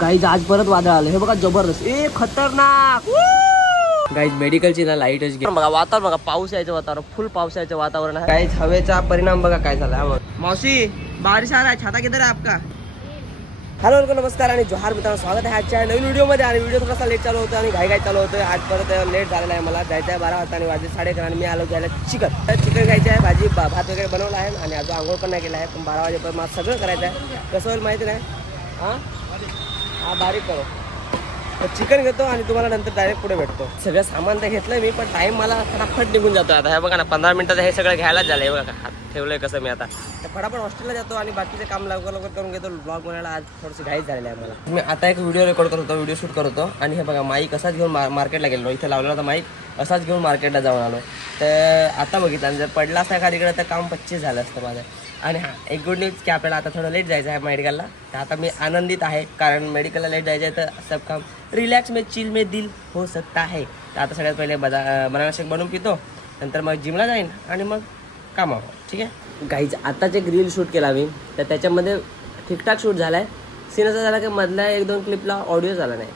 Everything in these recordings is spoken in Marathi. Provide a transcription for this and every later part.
गाईज आज परत वादळ आलं हे बघा जबरदस्त ए खतरनाक गाईज मेडिकलची ना लाईटच गेली बघा वातावरण बघा पाऊस यायचं वातावरण फुल पाऊस यायचं वातावरण आहे गाईज हवेचा परिणाम बघा काय झाला हा मौसी बारिश आ रहा है छाता किधर है आपका हॅलो नमस्कार आणि जोहार मित्रांनो स्वागत आहे आजच्या नवीन व्हिडिओमध्ये आणि व्हिडिओ थोडासा लेट चालू होतो आणि घाई चालू होतोय आज परत लेट झालेला आहे मला जायचं आहे 12 वाजता आणि वाजले 11:30 आणि मी आलो घ्यायला चिकन घ्यायचं आहे भाजी भात वगैरे बनवला आहे आणि अजून आंघोळ पण नाही केला आहे पण 12 वाजेपर्यंत मला सगळं करायचं आहे कसं होईल माहिती नाही हा बारीक करो तर चिकन घेतो आणि तुम्हाला नंतर डायरेक्ट पुढे भेटतो सगळं सामान तर घेतलं मी पण टाईम मला फटाफट निघून जातो आता हे बघा ना 15 मिनिटात हे सगळं घ्यायलाच झालं आहे बघा हात ठेवलंय कसं मी आता तर फटाफट हॉस्टेलला जातो आणि बाकीचे काम लवकर करून घेतो ब्लॉग बनायला आज थोडीशी घाईच झालेली आहे मला मी आता एक व्हिडिओ रेकॉर्ड करतो व्हिडिओ शूट करतो आणि हे बघा माईक असाच घेऊन मार्केटला गेलो इथे लावलेला होता माईक असाच घेऊन मार्केटला जाऊन आलो तर आता बघितलं आणि जर पडला असता एखादीकडे तर काम 25 झालं असतं माझं आणि हां एक गुड न्यूज की आपल्याला आता थोडं लेट जायचं आहे मेडिकलला तर आता मी आनंदित आहे कारण मेडिकलला लेट जायचं आहे तर सब काम रिलॅक्स में चिल में दिल हो सकता है तर आता सगळ्यात पहिले बनाना शेक बनवून पितो नंतर मग जिमला जाईन आणि मग कामावर ठीक आहे गाईज आताच एक रील शूट केला मी तर त्याच्यामध्ये ठीकठाक शूट झाला आहे सीन असा झाला की मधल्या 1-2 क्लिपला ऑडिओ झाला नाही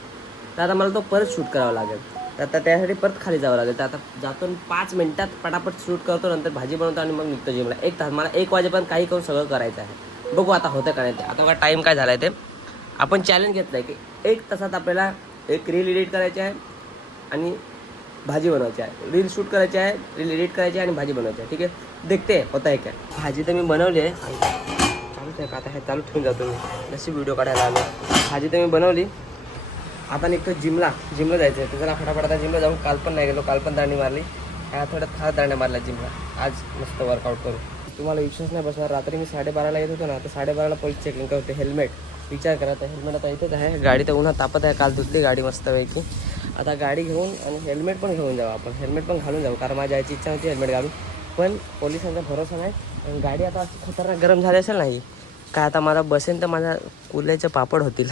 तर आता मला तो परत शूट करावा लागेल तर आता त्यासाठी परत खाली जावं लागेल तर आता जातो 5 मिनिटात पटापट शूट करतो नंतर भाजी बनवतो आणि मग निघतो जिमला 1 तास मला 1 वाजेपर्यंत काही करून सगळं करायचं आहे बघू आता होतं का नाही ते आता बघा टाईम काय झाला आहे ते आपण चॅलेंज घेतलं आहे की 1 तासात आपल्याला एक रील एडिट करायची आहे आणि भाजी बनवायची आहे रील शूट करायची आहे रील एडिट करायची आहे आणि भाजी बनवायची आहे ठीक आहे देखते होतं आहे काय भाजी तर मी बनवली आहे चालूच आहे का आता हे चालू ठेवून जातो मी जशी व्हिडिओ काढायला आलो भाजी तर मी बनवली आता निघतो जिमला जायचं आहे तर जरा फटाफट आता जिमला जाऊन काल पण नाही गेलो काल पण दांडी मारली ह्या थोड्यात खास दांड्या मारल्या जिमला आज मस्त वर्कआउट करू तुम्हाला विश्वास नाही बसणार रात्री मी 12:30ला येत होतो ना तर 12:30ला पोलीस चेकिंग करते हेल्मेट विचार करा तर हेल्मेट आता इथेच आहे गाडी तर उन्हात तापत आहे काल धुतली गाडी मस्तपैकी आता गाडी घेऊन आणि हेल्मेट पण घेऊन जाऊ आपण हेल्मेट पण घालून जाऊ कारण माझ्या याची इच्छा होती हेल्मेट घालून पण पोलिसांचा भरोसा नाही आणि गाडी आता अशी खतरनाक गरम झाली असेल नाही का आता मला बसेन तर माझ्या कुल्याचे पापड होतील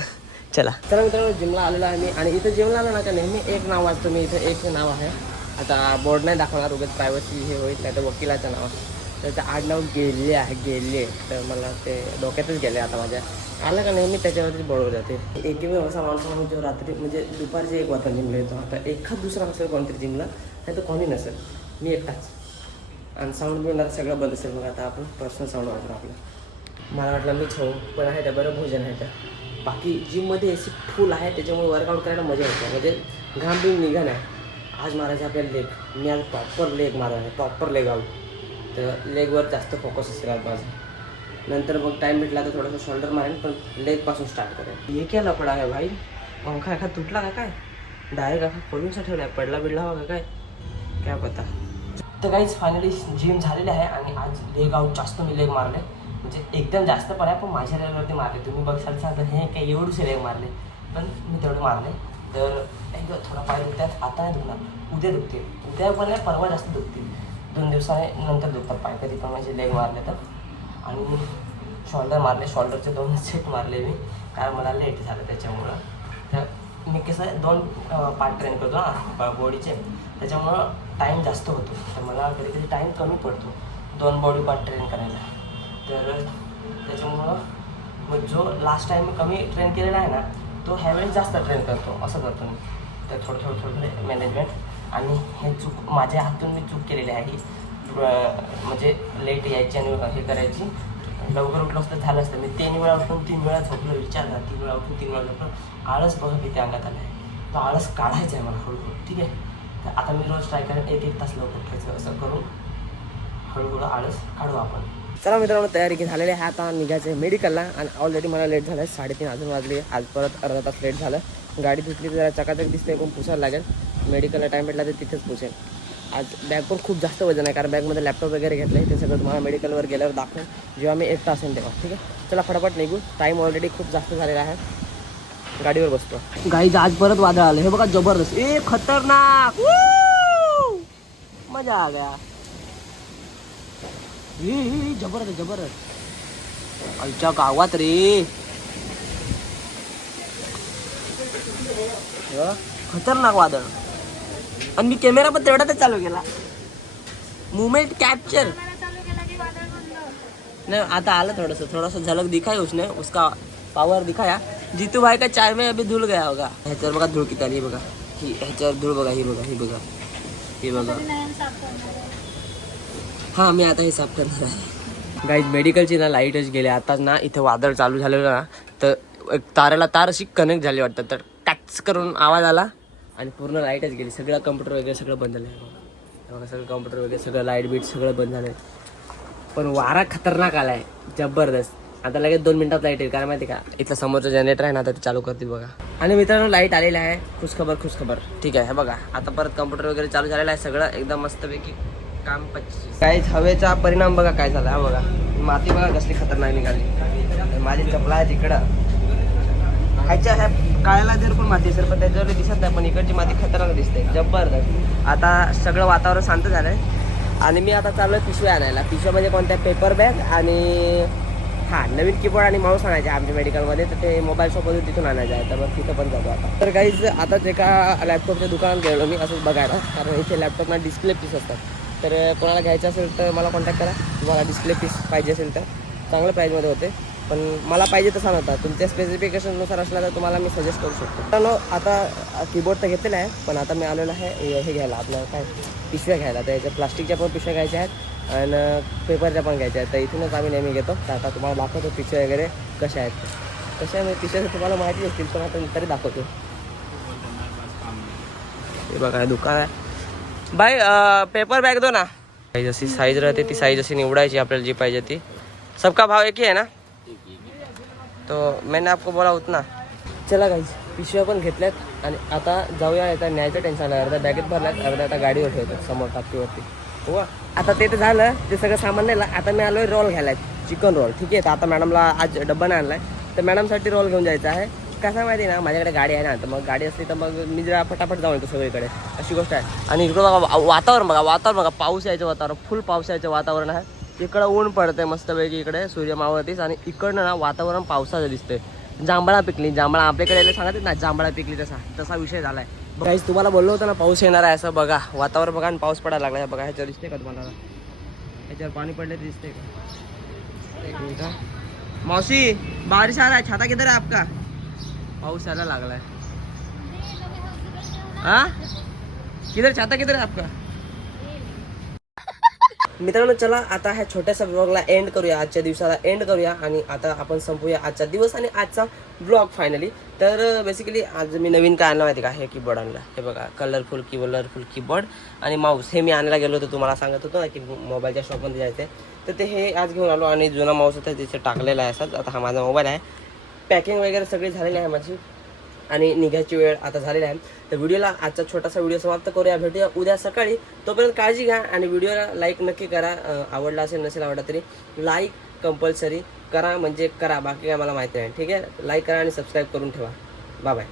चला मित्रांनो जिमला आलेलो आहे मी आणि इथं जिमला आलो ना का नेहमी एक नाव वाचतो मी इथं एक नाव आहे आता बोर्ड नाही दाखवणार उगाच प्रायव्हसी हे होईल नाही तर वकिलाचं नाव त्याचं आडनाव गेले तर मला ते डोक्यातच गेले आता माझ्या आलं का नेहमी त्याच्यावरती बोर्ड जाते एकमेव असा माणूस जो रात्री म्हणजे दुपारचे 1 वाजता जिमला येतो आता एखाद दुसरा असेल कोणतरी जिमला नाही तर कोणी नसेल मी एकटाच आणि साऊंड बिऊंड आता सगळं बंद असेल मग आता आपण पर्सनल साऊंड वापरू आपलं मला वाटलं मीच हो पण आहे त्या बरं भोजन आहे त्या बाकी जिममध्ये एसी फुल आहे त्याच्यामुळे वर्कआउट करायला मजा येते म्हणजे घाम बिम निघा नाही आज मारायचं आपल्याला लेग मी आज प्रॉपर लेग मारायचं प्रॉपर लेग आउट तर लेगवर जास्त फोकस असेल आज माझं नंतर मग टाईम भेटला तर थोडंसं शोल्डर मारेन पण लेगपासून स्टार्ट करेन हे क्या लफडा आहे भाई पंखा एखादा तुटला का काय डायरेक्ट एखादा खोलूनचा ठेवला आहे पडला बिडला हवा का काय पता तर काहीच फायनली जिम झालेली आहे आणि आज लेग आउट जास्त मी लेग मारले म्हणजे एकदम जास्त पण आहे पण माझ्या लेवलवरती मारले तुम्ही बघशाल तर हे काही एवढूसे लेग मारले पण मी तेवढे मारले तर एकदा थोडा पाय दुखतात आता नाही दुखणार उद्या दुखतील उद्या पण नाही परवा जास्त दुखतील 2 दिवसाने नंतर दुखतात पाय कधी पण माझे लेग मारले तर आणि शोल्डर मारले शोल्डरचे 2 सेट मारले मी कारण मला लेट झालं त्याच्यामुळं तर मी कसं 2 पार्ट ट्रेन करतो ना बॉडीचे त्याच्यामुळं टाईम जास्त होतो तर मला कधी टाईम कमी पडतो 2 बॉडी पार्ट ट्रेन करायला तर त्याच्यामुळं मग जो लास्ट टाईम मी कमी ट्रेन केलेला आहे ना तो ह्यावेळेस जास्त ट्रेन करतो असं करतो मी तर थोडं मॅनेजमेंट आणि हे चूक माझ्या हातून मी चूक केलेली आहे म्हणजे लेट यायची आणि हे करायची लवकर उठलं असतं झालं असतं मी 3 वेळा उठून 3 वेळा झोपलं विचार झाला 3 वेळा उठून 3 वेळा झोपलं आळस बघा किती अंगात आलं आहे तो आळस काढायचा आहे मला हळूहळू ठीक आहे तर आता मी रोज ट्राय करेन 1 तास लवकर उठायचं असं करून हळूहळू आळस काढू आपण चला मित्रांनो तयारी झालेली आहे आता निघायचं आहे मेडिकलला आणि ऑलरेडी मला लेट झालं आहे 3:30 अजून वाजली आज परत अर्धा तास लेट झालं गाडी धुतली जरा चकाचक दिसते पण पुसायला लागेल मेडिकलला टाईम भेटला तर तिथेच पुसेल आज बॅग पण खूप जास्त वजन आहे कारण बॅगमध्ये लॅपटॉप वगैरे घेतलं आहे ते सगळं तुम्हाला मेडिकलवर गेल्यावर दाखवून जेव्हा मी एकटा असेल तेव्हा ठीक आहे चला फटाफट निघू टाईम ऑलरेडी खूप जास्त झालेला आहे गाडीवर बसतो गाईज आज परत वादळ आलं हे बघा जबरदस्त ए खतरनाक मजा आ गया जबरदस्त आईच्या गावात रे खतरनाक वादळ आणि मी कॅमेरा पण तेवढाच चालू केला मुवमेंट कॅप्चर नहीं आता आला थोड़ा सा झलक दिखाई उसने उसका पावर दिखाया जीतू भाई का चाय में अभी धुल गया होगा. ह्याच्यावर बघा धूळ किती आली बघा. ही ह्याच्यावर धूळ बघा. ही बघा, ही बघा, ही बघा. हा मी आता हे साफ करणार आहे. गाईज मेडिकलची ना लाईटच गेली आताच ना. इथे वादळ चालू झालेलं ना तर एक ताराला तार अशी कनेक्ट झाली वाटतं. तर टॅक्स करून आवाज आला आणि पूर्ण लाईटच गेली. सगळं कम्प्युटर वगैरे सगळं बंद झालं आहे बघा. सगळं कम्प्युटर वगैरे सगळं लाईट बीट सगळं बंद झालं आहे. पण वारा खतरनाक आला आहे जबरदस्त. आता लगेच 2 मिनिटात लाईट येईल. काय माहिती का इथलं समोरचं जनरेटर आहे ना तर ते चालू करतील बघा. आणि मित्रांनो लाईट आलेलं आहे. खुशखबर खुशखबर. ठीक आहे हे बघा आता परत कम्प्युटर वगैरे चालू झालेलं आहे. सगळं एकदम मस्तपैकी काम 25. काहीच हवेचा परिणाम बघा काय झाला. हा बघा माती बघा कसली खतरनाक निघाली. माझी चपला आहे तिकडं. ह्याच्या ह्या काळ्याला जर पण माती असेल पण त्याच्यावर दिसत नाही. पण इकडची माती खतरनाक दिसते जबरदस्त. आता सगळं वातावरण शांत झालं आहे. आणि मी आता चाललोय पिशव्या आणायला. पिशव्या म्हणजे कोणत्या पेपर बॅग आणि हां नवीन कीबोर्ड आणि माऊस आणायचे आमच्या मेडिकलमध्ये. तर ते मोबाईल शॉपमधून तिथून आणायचं आहे. तर मग तिथं पण जातो आता. तर काहीच आताच एका लॅपटॉपच्या दुकानात गेलो मी असंच बघायला. कारण इथे लॅपटॉपना डिस्प्ले पीस असतात. तर कोणाला घ्यायचं असेल तर मला कॉन्टॅक्ट करा. तुम्हाला डिस्प्ले पीस पाहिजे असेल तर चांगल्या प्राईजमध्ये होते. पण मला पाहिजे तसा नव्हता. तुमच्या स्पेसिफिकेशननुसार असला तर तुम्हाला मी सजेस्ट करू शकतो. मित्रांनो आता कीबोर्ड तर घेतलेला आहे. पण आता मी आलेलो आहे हे घ्यायला आपलं काय पिशव्या घ्यायला. तर याच्या प्लास्टिकच्या पण पिशव्या घ्यायच्या आहेत आणि पेपरच्या पण घ्यायच्या आहेत. तर इथूनच आम्ही नेहमी घेतो. तर आता तुम्हाला दाखवतो पिशव्या वगैरे कशा आहेत. कशा आहे पिशव्या तुम्हाला माहिती असतील पण आता तरी दाखवतो. हे बघा दुकान आहे भाई. पेपर बैग दो ना. जैसी साइज रहती ती साइज अशी निवडायची आपल्याला जी पाहिजे ती. सबका भाव एक ही है ना. तो मैंने आपको बोला उतना. चला गाईज पिशव्या पण घेतल्यात आणि आता जाऊया. आता न्यायचं टेन्शन आहे. अर्धा बॅगेत भरल्यात अर्धा आता गाडीवर ठेवतो समोर टाकीवरती. हो आता ते तर झालं. ते सगळं सामान नेलं. आता मी आलोय रोल घ्यायला चिकन रोल. ठीक आहे. तर आता मॅडमला आज डब्बा नाही आणलाय तर मॅडमसाठी रोल घेऊन जायचं आहे. कसं माहिती ना माझ्याकडे गाडी आहे ना. तर मग गाडी असली तर मग मी जरा फटाफट जाऊन येतो सगळीकडे अशी गोष्ट आहे. आणि इकडं बघा वातावरण बघा पाऊस यायचं वातावरण फुल पाऊस यायचं वातावरण आहे. इकडं ऊन पडतंय मस्तपैकी. इकडे सूर्य मावळतीस आणि इकडनं ना वातावरण पावसाचं दिसतंय. जांभळा पिकली. जांभळा आपल्याकडे सांगतात ना जांभळा पिकली तसा विषय झालाय. काहीच तुम्हाला बोललो होतं ना पाऊस येणार आहे असं. बघा वातावरण बघा आणि पाऊस पडायला लागला. बघा ह्याच्यावर दिसते का तुम्हाला. ह्याच्यावर पाणी पडले दिसते का. एक मिनिट मौसी बारिश आ रहा है. छाता किधर है आपका. पाऊस यायला लागलाय. हा किधर छाता किधर है आपका. मित्रांनो चला आता ह्या छोट्याशा ब्लॉगला एंड करूया. आजच्या दिवसाला एंड करूया आणि आता आपण संपूया आजचा दिवस आणि आजचा ब्लॉग फायनली. तर बेसिकली आज मी नवीन काय आणलं माहिती का. हे कीबोर्ड आणलं. हे बघा कलरफुल कीबोर्ड आणि माऊस. हे मी आणायला गेलो होतो तुम्हाला सांगत होतो ना की मोबाईलच्या शॉपमध्ये जायचं आहे. तर ते हे आज घेऊन आलो आणि जुना माऊस होता तिथे टाकलेला आहे असाच. आता हा माझा मोबाईल आहे. पॅकिंग वगैरे सगळी झालेली आहे माझी आणि निघायची वेळ आता झालेली आहे. तर व्हिडिओला आजचा छोटासा व्हिडिओ समाप्त करूया. भेटूया उद्या सकाळी. तोपर्यंत काळजी घ्या आणि व्हिडिओला लाईक नक्की करा. आवडला असेल नसेल आवडला तरी लाईक कंपल्सरी करा. म्हणजे करा बाकी काय मला माहिती नाही. ठीक आहे. लाईक करा आणि सबस्क्राईब करून ठेवा. Bye bye.